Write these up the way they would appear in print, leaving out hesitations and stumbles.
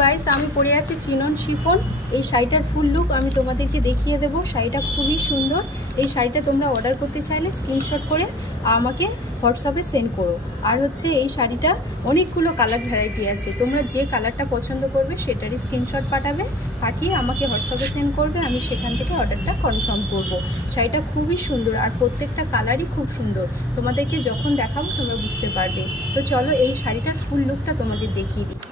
Guys, আমি পরে আছি চিনন শিফন। এই শাড়িটার ফুল লুক আমি তোমাদেরকে দেখিয়ে দেবো। শাড়িটা খুবই সুন্দর। এই শাড়িটা তোমরা অর্ডার করতে চাইলে স্ক্রিনশট করে আমাকে হোয়াটসঅ্যাপে সেন্ড করো। আর হচ্ছে এই শাড়িটা অনেকগুলো কালার ভ্যারাইটি আছে, তোমরা যে কালারটা পছন্দ করবে সেটারই স্ক্রিনশট পাঠাবে, পাঠিয়ে আমাকে হোয়াটসঅ্যাপে সেন্ড করবে। আমি সেখান থেকে অর্ডারটা কনফার্ম করব। শাড়িটা খুবই সুন্দর আর প্রত্যেকটা কালারই খুব সুন্দর। তোমাদেরকে যখন দেখাবো তোমরা বুঝতে পারবে। তো চলো এই শাড়িটার ফুল লুকটা তোমাদের দেখিয়ে দিই।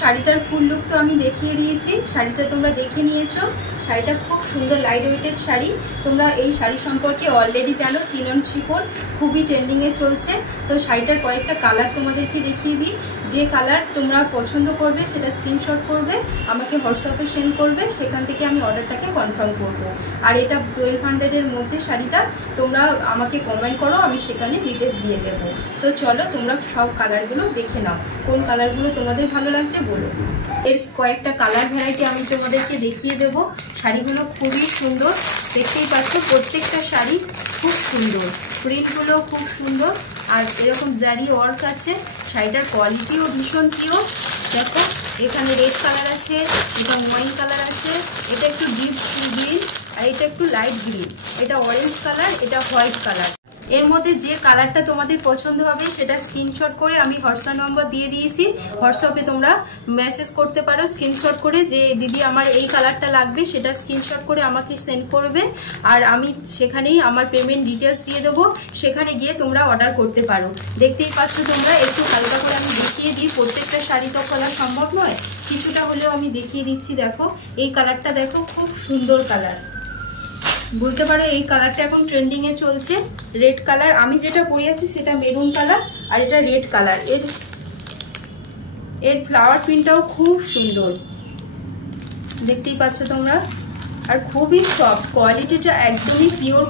শাড়িটার ফুল লুক তো আমি দেখিয়ে দিয়েছি, শাড়িটা তোমরা দেখে নিয়েছো। শাড়িটা খুব সুন্দর লাইট ওয়েটেড শাড়ি। তোমরা এই শাড়ি সম্পর্কে অলরেডি জানো, চিনন শিফন খুবই ট্রেন্ডিংয়ে চলছে। তো শাড়িটার কয়েকটা কালার তোমাদেরকে দেখিয়ে দিই। যে কালার তোমরা পছন্দ করবে সেটা স্ক্রিনশট করবে, আমাকে হোয়াটসঅ্যাপে সেন্ড করবে, সেখান থেকে আমি অর্ডারটাকে কনফার্ম করব। আর এটা 1200-এর মধ্যে শাড়িটা, তোমরা আমাকে কমেন্ট করো, আমি সেখানে ডিটেলস দিয়ে দেবো। তো চলো তোমরা সব কালারগুলো দেখে নাও, কোন কালারগুলো তোমাদের ভালো লাগছে বলো। এর কয়েকটা কালার ভ্যারাইটি আমি তোমাদেরকে দেখিয়ে দেবো। শাড়িগুলো খুবই সুন্দর, দেখতেই পাচ্ছ প্রত্যেকটা শাড়ি খুব সুন্দর, প্রিন্টগুলো খুব সুন্দর। আর এরকম জারি ওয়ার্ক আছে। শাড়িটার কোয়ালিটিও ভীষণ পিওর। দেখো এখানে রেড কালার আছে, এটা ওয়াইন কালার আছে, এটা একটু ডিপ গ্রিন, আর এটা একটু লাইট গ্রিন, এটা অরেঞ্জ কালার, এটা হোয়াইট কালার। এর মধ্যে যে কালারটা তোমাদের পছন্দ হবে সেটা স্ক্রিনশট করে আমি হোয়াটসঅ্যাপ নম্বর দিয়ে দিয়েছি, হোয়াটসঅ্যাপে তোমরা মেসেজ করতে পারো স্ক্রিনশট করে, যে দিদি আমার এই কালারটা লাগবে, সেটা স্ক্রিনশট করে আমাকে সেন্ড করবে। আর আমি সেখানেই আমার পেমেন্ট ডিটেলস দিয়ে দেবো, সেখানে গিয়ে তোমরা অর্ডার করতে পারো। দেখতেই পাচ্ছ তোমরা, একটু হালকা করে আমি দেখিয়ে দিই, প্রত্যেকটা শাড়ি তো খোলা সম্ভব নয়, কিছুটা হলেও আমি দেখিয়ে দিচ্ছি। দেখো এই কালারটা, দেখো খুব সুন্দর কালার, বলতে পারো এই কালারটা এখন ট্রেন্ডিংয়ে চলছে। রেড কালার, আমি যেটা পরে আছি সেটা মেরুন কালার, আর এটা রেড কালার। এর ফ্লাওয়ার প্রিন্টটাও খুব সুন্দর, দেখতেই পাচ্ছ তোমরা। আর খুবই সফট, কোয়ালিটিটা একদমই পিওর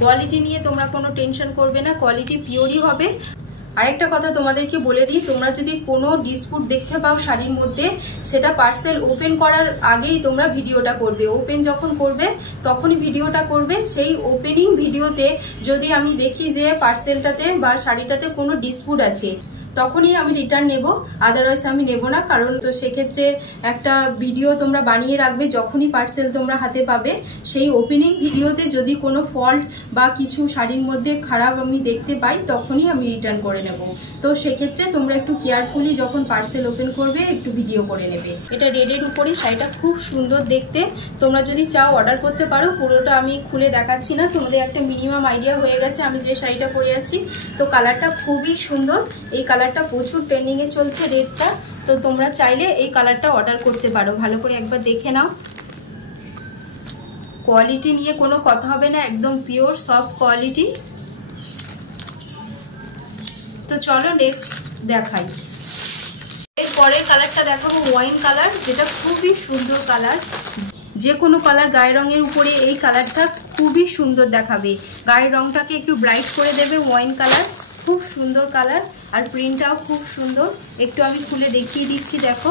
কোয়ালিটি নিয়ে তোমরা কোনো টেনশন করবে না, কোয়ালিটি পিওরই হবে। আরেকটা কথা তোমাদেরকে বলে দিই, তোমরা যদি কোনো ডিসপুট দেখতে পাও শাড়ির মধ্যে, সেটা পার্সেল ওপেন করার আগেই তোমরা ভিডিওটা করবে। ওপেন যখন করবে তখনই ভিডিওটা করবে। সেই ওপেনিং ভিডিওতে যদি আমি দেখি যে পার্সেলটাতে বা শাড়িটাতে কোনো ডিসপুট আছে, তখনই আমি রিটার্ন নেব, আদারওয়াইজ আমি নেব না। কারণ তো সেক্ষেত্রে একটা ভিডিও তোমরা বানিয়ে রাখবে, যখনই পার্সেল তোমরা হাতে পাবে সেই ওপেনিং ভিডিওতে যদি কোনো ফল্ট বা কিছু শাড়ির মধ্যে খারাপ আমি দেখতে পাই, তখনই আমি রিটার্ন করে নেব। তো সেক্ষেত্রে তোমরা একটু কেয়ারফুলি যখন পার্সেল ওপেন করবে একটু ভিডিও করে নেবে। এটা রেডের উপরে শাড়িটা খুব সুন্দর দেখতে। তোমরা যদি চাও অর্ডার করতে পারো। পুরোটা আমি খুলে দেখাচ্ছি না, তোমাদের একটা মিনিমাম আইডিয়া হয়ে গেছে আমি যে শাড়িটা পরে আছি। তো কালারটা খুবই সুন্দর, এই কালারটা প্রচুর ট্রেন্ডিংয়ে চলছে রেডটা। তো তোমরা চাইলে এই কালারটা অর্ডার করতে পারো। ভালো করে একবার দেখে নাও, কোয়ালিটি নিয়ে কোনো কথা হবে না, একদম পিওর সফট কোয়ালিটি। তো চলো নেক্সট দেখাই। এর পরের কালারটা দেখাবো ওয়াইন কালার, যেটা খুবই সুন্দর কালার। যে কোনো কালার গায়ের রঙের উপরে এই কালারটা খুবই সুন্দর দেখাবে, গায়ের রংটাকে একটু ব্রাইট করে দেবে। ওয়াইন কালার খুব সুন্দর কালার, আর প্রিন্টটাও খুব সুন্দর। একটু আমি খুলে দেখিয়ে দিচ্ছি, দেখো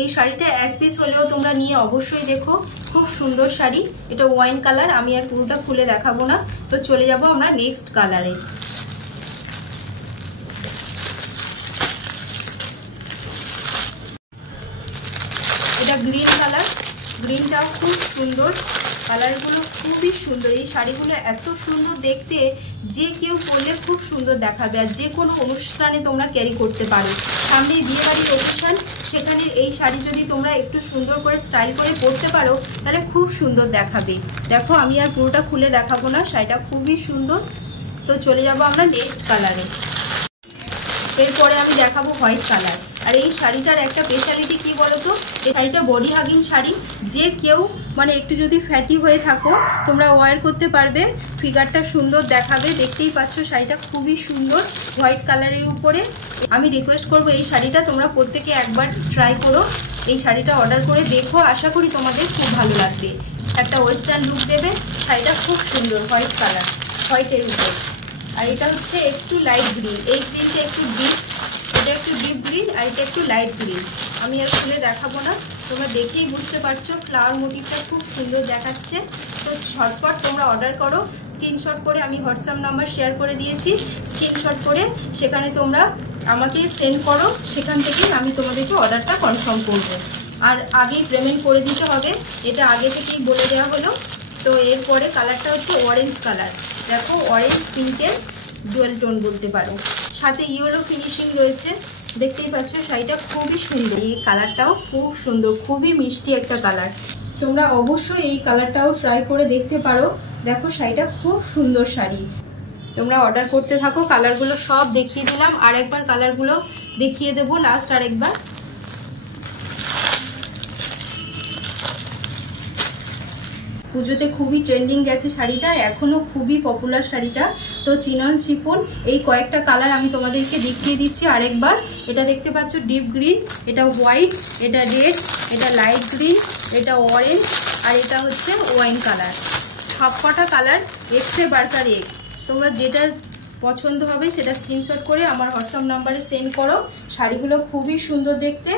এই শাড়িটা এক পিস হলেও তোমরা নিয়ে অবশ্যই দেখো, খুব সুন্দর শাড়ি। এটা ওয়াইন কালার, আমি আর পুরোটা খুলে দেখাবো না। তো চলে যাব আমরা নেক্সট কালারে। এটা গ্রিন কালার, গ্রিনটাও খুব সুন্দর, কালারগুলো খুবই সুন্দর। এই শাড়িগুলো এত সুন্দর দেখতে, যে কেউ পরলে খুব সুন্দর দেখাবে। আর যে কোনো অনুষ্ঠানে তোমরা ক্যারি করতে পারো। সামনে বিয়েবাড়ির অনুষ্ঠান, সেখানে এই শাড়ি যদি তোমরা একটু সুন্দর করে স্টাইল করে পরতে পারো, তাহলে খুব সুন্দর দেখাবে। দেখো আমি আর পুরোটা খুলে দেখাবো না, শাড়িটা খুবই সুন্দর। তো চলে যাব আমরা নেক্সট কালারে। এরপরে আমি দেখাবো হোয়াইট কালার। আর এই শাড়িটার একটা স্পেশালিটি কি বলতো, এই শাড়িটা বডি হাগিং শাড়ি। যে কেউ মানে একটু যদি ফ্যাটি হয়ে থাকো তোমরা ওয়্যার করতে পারবে, ফিগারটা সুন্দর দেখাবে। দেখতেই পাচ্ছ শাড়িটা খুবই সুন্দর হোয়াইট কালারের উপরে। আমি রিকোয়েস্ট করব এই শাড়িটা তোমরা প্রত্যেকে একবার ট্রাই করো, এই শাড়িটা অর্ডার করে দেখো, আশা করি তোমাদের খুব ভালো লাগবে। একটা ওয়েস্টার্ন লুক দেবে। শাড়িটা খুব সুন্দর, হোয়াইট কালার, হোয়াইটের উপর। আর এটা হচ্ছে একটু লাইট গ্রিন, এই গ্রিনটা একটু ডিপ, এটা একটু ডিপ গ্রিন, আর এটা একটু লাইট গ্রিন। আমি আর খুলে দেখাবো না, তোমরা দেখেই বুঝতে পারছো ফ্লাওয়ার মোটিভটা খুব সুন্দর দেখাচ্ছে। তো ঝটপট তোমরা অর্ডার করো। স্ক্রিনশট করে আমি হোয়াটসঅ্যাপ নাম্বার শেয়ার করে দিয়েছি, স্ক্রিনশট করে সেখানে তোমরা আমাকে সেন্ড করো, সেখান থেকে আমি তোমাদেরকে অর্ডারটা কনফার্ম করবো। আর আগেই পেমেন্ট করে দিতে হবে, এটা আগে থেকেই বলে দেওয়া হলো। তো এরপরে কালারটা হচ্ছে অরেঞ্জ কালার, দেখো অরেঞ্জ পিঙ্কের ডুয়েল টোন বলতে পারো, সাথে ইয়েলো ফিনিশিং রয়েছে, দেখতেই পাচ্ছ। শাড়িটা খুবই সুন্দর, এই কালারটাও খুব সুন্দর, খুবই মিষ্টি একটা কালার। তোমরা অবশ্যই এই কালারটাও ট্রাই করে দেখতে পারো। দেখো শাড়িটা খুব সুন্দর শাড়ি, তোমরা অর্ডার করতে থাকো। কালারগুলো সব দেখিয়ে দিলাম, আর একবার কালারগুলো দেখিয়ে দেবো লাস্ট আরেকবার। পুজোতে খুবই ট্রেন্ডিং গেছে শাড়িটা, এখনও খুবই পপুলার শাড়িটা। তো চিনন শিফন, এই কয়েকটা কালার আমি তোমাদেরকে দেখিয়ে দিচ্ছি আরেকবার। এটা দেখতে পাচ্ছ ডিপ গ্রিন, এটা হোয়াইট, এটা রেড, এটা লাইট গ্রিন, এটা অরেঞ্জ, আর এটা হচ্ছে ওয়াইন কালার। সব কটা কালার এক্সে বার্কার এক। তোমরা যেটা পছন্দ হবে সেটা স্ক্রিনশট করে আমার হোয়াটসঅ্যাপ নাম্বারে সেন্ড করো। শাড়িগুলো খুবই সুন্দর দেখতে।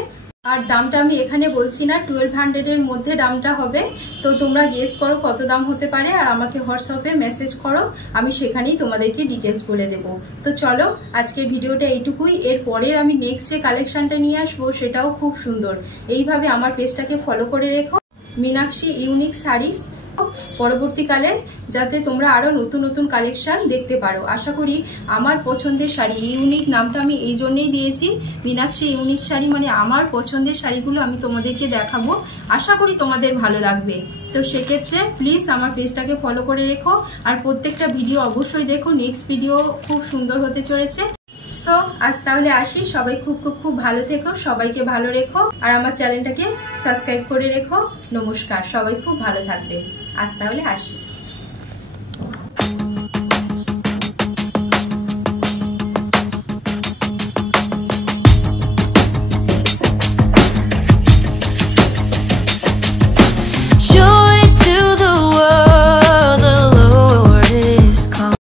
আর দামটা আমি এখানে বলছি না, 1200-এর মধ্যে দামটা হবে। তো তোমরা গেস করো কত দাম হতে পারে, আর আমাকে হোয়াটসঅ্যাপে মেসেজ করো, আমি সেখানেই তোমাদেরকে ডিটেলস বলে দেবো। তো চলো আজকের ভিডিওটা এইটুকুই। এরপরের আমি নেক্সট যে কালেকশনটা নিয়ে আসবো সেটাও খুব সুন্দর। এইভাবে আমার পেজটাকে ফলো করে রেখো, মীনাক্ষী ইউনিক শাড়িস, পরবর্তীকালে যাতে তোমরা আরো নতুন নতুন কালেকশন দেখতে পারো। আশা করি আমার পছন্দের শাড়ি, ইউনিক নামটা আমি এই জন্যই দিয়েছি, মীনাক্ষী ইউনিক শাড়ি মানে আমার পছন্দের শাড়িগুলো আমি তোমাদেরকে দেখাবো। আশা করি তোমাদের ভালো লাগবে। তো সেক্ষেত্রে প্লিজ আমার পেজটাকে ফলো করে রেখো, আর প্রত্যেকটা ভিডিও অবশ্যই দেখো। নেক্সট ভিডিও খুব সুন্দর হতে চলেছে। সো আজ তাহলে আসি, সবাই খুব খুব খুব ভালো থেকো, সবাইকে ভালো রেখো, আর আমার চ্যানেলটাকে সাবস্ক্রাইব করে রেখো। নমস্কার, সবাই খুব ভালো থাকবে। আজ তাহলে আসি।